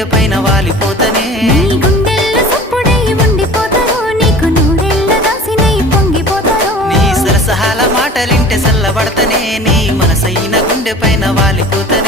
గుండె పైన వాలిపోతనే నీ గుండెల్లో సప్పుడై ఉండిపోతారు నీకు నూరెళ్ళ దాసినై పొంగిపోతారు నీ సరసహాల మాటలింటే చల్లబడతనే నీ మనసైన గుండె పైన వాలిపోతనే